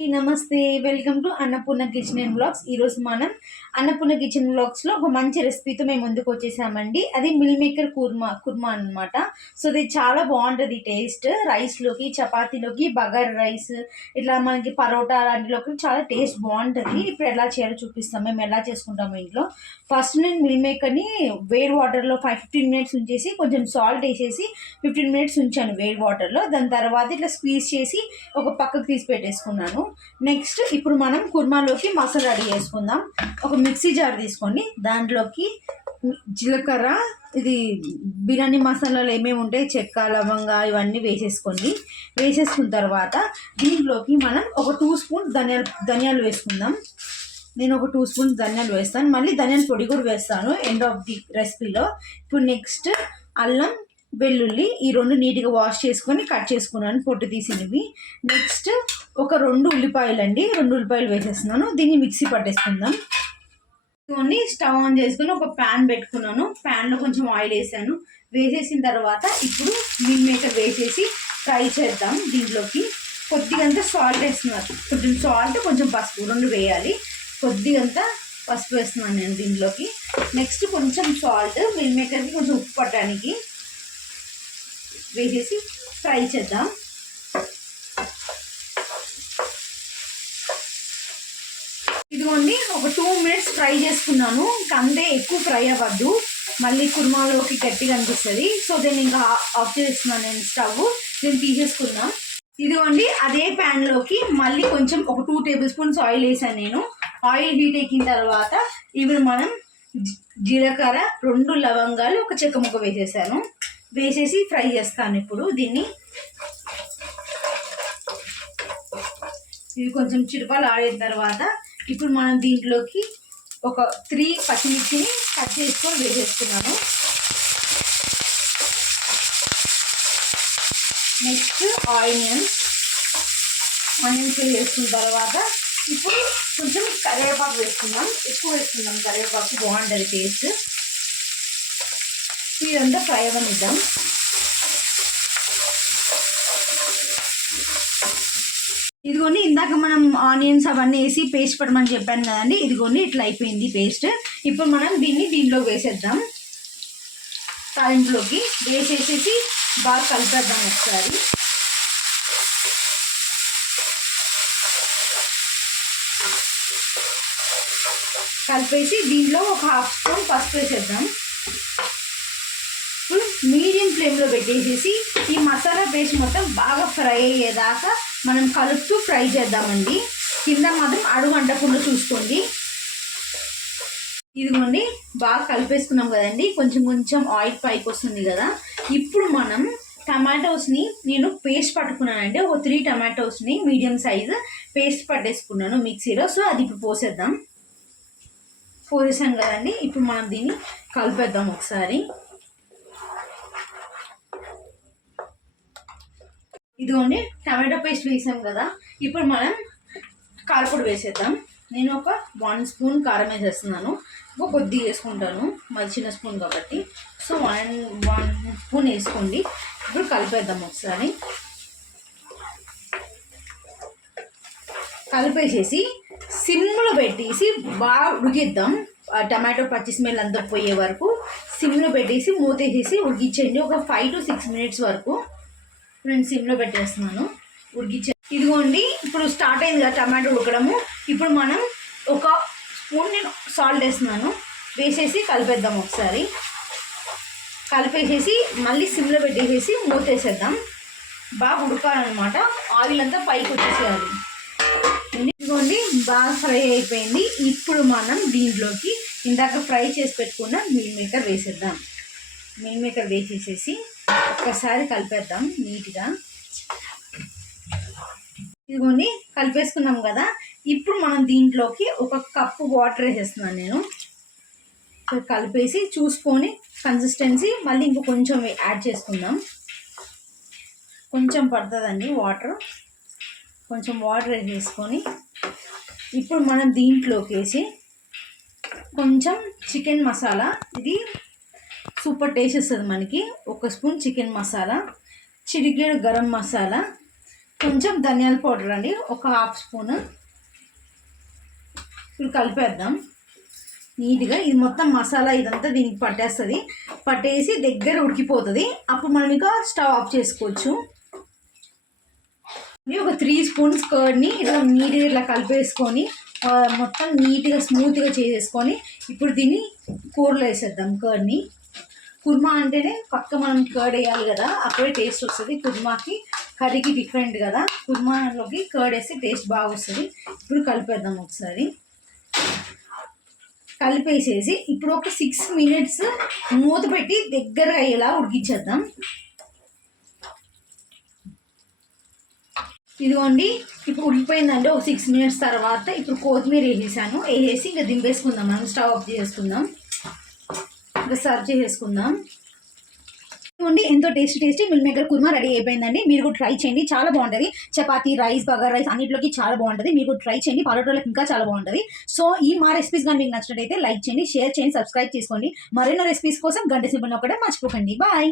నమస్తే, welcome to Annapurna kitchen and blogs. ఈరోజు మనం అన్నపూర్ణ కిచెన్ బ్లాగ్స్లో ఒక మంచి రెసిపీతో మేము ముందుకు వచ్చేసామండి. అది మిల్ మేకర్ కుర్మా అనమాట. సో ఇది చాలా బాగుంటుంది టేస్ట్. రైస్లోకి, చపాతీలోకి, బగారా రైస్, ఇట్లా మనకి పరోటా లాంటిలోకి చాలా టేస్ట్ బాగుంటుంది. ఇప్పుడు ఎలా చేయాలో చూపిస్తాం. మేము ఎలా చేసుకుంటాము ఇంట్లో. ఫస్ట్ నేను మిల్ మేకర్ని వేడి వాటర్లో 15 మినిట్స్ ఉంచేసి కొంచెం సాల్ట్ వేసేసి 15 మినిట్స్ ఉంచాను వేడి వాటర్లో. దాని తర్వాత ఇట్లా స్క్వీజ్ చేసి ఒక పక్కకు తీసి పెట్టేసుకున్నాను. నెక్స్ట్ ఇప్పుడు మనం కుర్మాలోకి మసాలా రెడీ చేసుకుందాం. ఒక మిక్సీ జార్ తీసుకోండి. దాంట్లోకి జీలకర్ర, ఇది బిర్యానీ మసాలాలు ఏమేమి ఉంటాయి, చెక్క, లవంగా, ఇవన్నీ వేసేసుకోండి. వేసేసుకున్న తర్వాత దీంట్లోకి మనం ఒక 2 స్పూన్ ధనియాలు వేసుకుందాం. నేను ఒక 2 స్పూన్ ధనియాలు వేస్తాను. మళ్ళీ ధనియాల పొడి కూడా వేస్తాను ఎండ్ ఆఫ్ ది రెసిపీలో. ఇప్పుడు నెక్స్ట్ అల్లం, వెల్లుల్లి ఈ 2 నీట్గా వాష్ చేసుకొని కట్ చేసుకున్నాను, పొట్టు తీసినవి. నెక్స్ట్ ఒక 2 ఉల్లిపాయలు అండి, 2 ఉల్లిపాయలు వేసేస్తున్నాను. దీన్ని మిక్సీ పట్టేసుకుందాం. ఇవన్నీ స్టవ్ ఆన్ చేసుకుని ఒక ప్యాన్ పెట్టుకున్నాను. ప్యాన్లో కొంచెం ఆయిల్ వేసాను. వేసేసిన తర్వాత ఇప్పుడు మిల్ మేకర్ వేసేసి ఫ్రై చేద్దాం. దీంట్లోకి కొద్దిగంత సాల్ట్ వేస్తున్నారు. కొంచెం సాల్ట్, కొంచెం పసుపు 2 వేయాలి. కొద్దిగంత పసుపు వేస్తున్నాను నేను దీంట్లోకి. నెక్స్ట్ కొంచెం సాల్ట్, మిల్ మేకర్కి కొంచెం ఉప్పు పట్టడానికి వేసేసి ఫ్రై చేద్దాం. ఇదిగోండి, ఒక 2 మినిట్స్ ఫ్రై చేసుకున్నాను. అంతే, ఎక్కువ ఫ్రై అవ్వద్దు, మళ్ళీ కుర్మాలోకి గట్టిగా అనిపిస్తుంది. సో దీన్ని ఇంకా ఆఫ్ చేస్తున్నాను నేను స్టవ్. దీన్ని తీసేసుకుందాం. ఇదిగోండి, అదే ప్యాన్లోకి మళ్ళీ కొంచెం ఒక 2 టేబుల్ స్పూన్స్ ఆయిల్ వేసాను నేను. ఆయిల్ హీట్ ఎక్కిన తర్వాత ఇప్పుడు మనం జీలకర్ర, 2 లవంగాలు, ఒక చెక్క ముక్క వేసేసాను. వేసేసి ఫ్రై చేస్తాను ఇప్పుడు దీన్ని. ఇవి కొంచెం చిరుపాలు ఆడిన తర్వాత ఇప్పుడు మనం దీంట్లోకి ఒక 3 పచ్చిమిర్చిని కట్ చేసుకొని వేసేస్తున్నాను. నెక్స్ట్ ఆనియన్స్ వేసుకున్న తర్వాత ఇప్పుడు కొంచెం కరివేపాకు వేసుకుందాం. ఎక్కువ వేసుకుందాం కరివేపాకు, బాగుంటుంది టేస్ట్. ఇదంతా ఫ్రై అవ్వనిద్దాం. ఇదిగోండి, ఇందాక మనం ఆనియన్స్ అవన్నీ వేసి పేస్ట్ పట్టమని చెప్పాను కదండి. ఇదిగోండి, ఇట్లా అయిపోయింది పేస్ట్. ఇప్పుడు మనం దీంట్లో వేసేద్దాం. తాలింపులోకి వేసేసేసి బాగా కలిపేద్దాం ఒకసారి. కలిపేసి దీంట్లో ఒక 1/2 స్పూన్ పసుపు వేసేద్దాం. మీడియం ఫ్లేమ్లో పెట్టేసేసి ఈ మసాలా పేస్ట్ మొత్తం బాగా ఫ్రై అయ్యేదాకా మనం కలుపుతూ ఫ్రై చేద్దామండి. కింద మాత్రం అడుగు అంటకుండా చూసుకోండి. ఇదిగోండి, బాగా కలిపేసుకున్నాం కదండి. కొంచెం కొంచెం ఆయిల్ పైకి వస్తుంది కదా. ఇప్పుడు మనం టమాటోస్ని నేను పేస్ట్ పట్టుకున్నానండి. ఒక 3 టమాటోస్ని మీడియం సైజు పేస్ట్ పట్టేసుకున్నాను మిక్సీలో. సో అది ఇప్పుడు పోసేసాం కదండి. ఇప్పుడు మనం దీన్ని కలిపేద్దాం ఒకసారి. ఇదిగోండి, టమాటో పేస్ట్ వేసాం కదా. ఇప్పుడు మనం కారపొడి వేసేద్దాం. నేను ఒక 1 స్పూన్ కారం వేసేస్తున్నాను. కొద్దిగా వేసుకుంటాను, మరి చిన్న స్పూన్ కాబట్టి. సో 1 స్పూన్ వేసుకోండి. ఇప్పుడు కలిపేద్దాం ఒకసారి. కలిపేసేసి సిమ్లో పెట్టేసి బాగా ఉడికిద్దాం. టమాటో పచ్చి స్మెల్ అంతా పోయే వరకు సిమ్లో పెట్టేసి మూతేసేసి ఉడికించండి ఒక 5 to 6 మినిట్స్ వరకు. నేను సిమ్లో పెట్టేస్తున్నాను, ఉడికించండి. ఇదిగోండి, ఇప్పుడు స్టార్ట్ అయింది కదా టమాటో ఉడకడము. ఇప్పుడు మనం ఒక స్పూన్ నేను సాల్ట్ వేస్తున్నాను. వేసేసి కలిపేద్దాం ఒకసారి. కలిపేసేసి మళ్ళీ సిమ్లో పెట్టేసేసి మూతేసేద్దాం. బాగా ఉడకాలన్నమాట, ఆయిల్ అంతా పైకి వచ్చేసేయాలి. ఇదిగోండి, బాగా ఫ్రై అయిపోయింది. ఇప్పుడు మనం దీంట్లోకి ఇందాక ఫ్రై చేసి పెట్టుకున్న మిల్ మేకర్ వేసేద్దాం. మిల్ మేకర్ వేసేసేసి ఒక్కసారి కలిపేద్దాం నీట్గా. ఇదిగోండి, కలిపేసుకున్నాం కదా. ఇప్పుడు మనం దీంట్లోకి ఒక కప్పు వాటర్ వేసేస్తున్నాను నేను. కలిపేసి చూసుకొని కన్సిస్టెన్సీ మళ్ళీ ఇంకో కొంచెం యాడ్ చేసుకుందాం. కొంచెం పడుతుందండి వాటర్. కొంచెం వాటర్ వేసేసుకొని ఇప్పుడు మనం దీంట్లోకి వేసి కొంచెం చికెన్ మసాలా, ఇది సూపర్ టేస్ట్ వస్తుంది మనకి. 1 స్పూన్ చికెన్ మసాలా, చిటికెడు గరం మసాలా, కొంచెం ధనియాల పౌడర్ అండి, ఒక హాఫ్ స్పూన్. ఇప్పుడు కలిపేద్దాం నీట్గా. ఇది మొత్తం మసాలా ఇదంతా దీనికి పట్టేస్తుంది. పట్టేసి దగ్గర ఉడికిపోతుంది. అప్పుడు మనం ఇంకా స్టవ్ ఆఫ్ చేసుకోవచ్చు. ఒక 3 స్పూన్స్ కర్డ్ని ఇలా నీట్గా ఇట్లా కలిపేసుకొని మొత్తం నీట్గా స్మూత్గా చేసేసుకొని ఇప్పుడు దీన్ని కూరలో వేసేద్దాం. కర్డ్ని, కుర్మా అంటేనే పక్క మనం కర్డ్ వేయాలి కదా, అప్పుడే టేస్ట్ వస్తుంది. కుర్మాకి కర్రీకి డిఫరెంట్ కదా, కుర్మాలోకి కర్డ్ వేస్తే టేస్ట్ బాగా వస్తుంది. ఇప్పుడు కలిపేద్దాం ఒకసారి. కలిపేసేసి ఇప్పుడు ఒక 6 మినిట్స్ మూత పెట్టి దగ్గరగా అయ్యేలా ఉడికించేద్దాం. ఇదిగోండి ఇప్పుడు ఉడికిపోయిందంటే ఒక 6 మినిట్స్ తర్వాత ఇప్పుడు కొత్తిమీర వేసేసి ఇంకా దింపేసుకుందాం. మనం స్టవ్ ఆఫ్ చేసుకుందాం, ఇంకా సర్వ్ చేసేసుకుందాం. ఇదిగోండి ఎంతో tasty meal maker kurma ready అయిపోయిందండి. మీరు కూడా ట్రై చేయండి, చాలా బాగుంటుంది. చపాతీ, రైస్, బగారా రైస్ అన్నింటిలోకి చాలా బాగుంటుంది. మీరు కూడా ట్రై చేయండి, పరోటాలకు ఇంకా చాలా బాగుంటుంది. సో ఈ మా రెసిపీస్ కానీ మీకు నచ్చినట్టయితే లైక్ చేయండి, షేర్ చేయండి, సబ్స్క్రైబ్ చేసుకోండి. మరెన్నో రెసిపీస్ కోసం గంట సింబల్ నొక్కడం మర్చిపోకండి. బాయ్.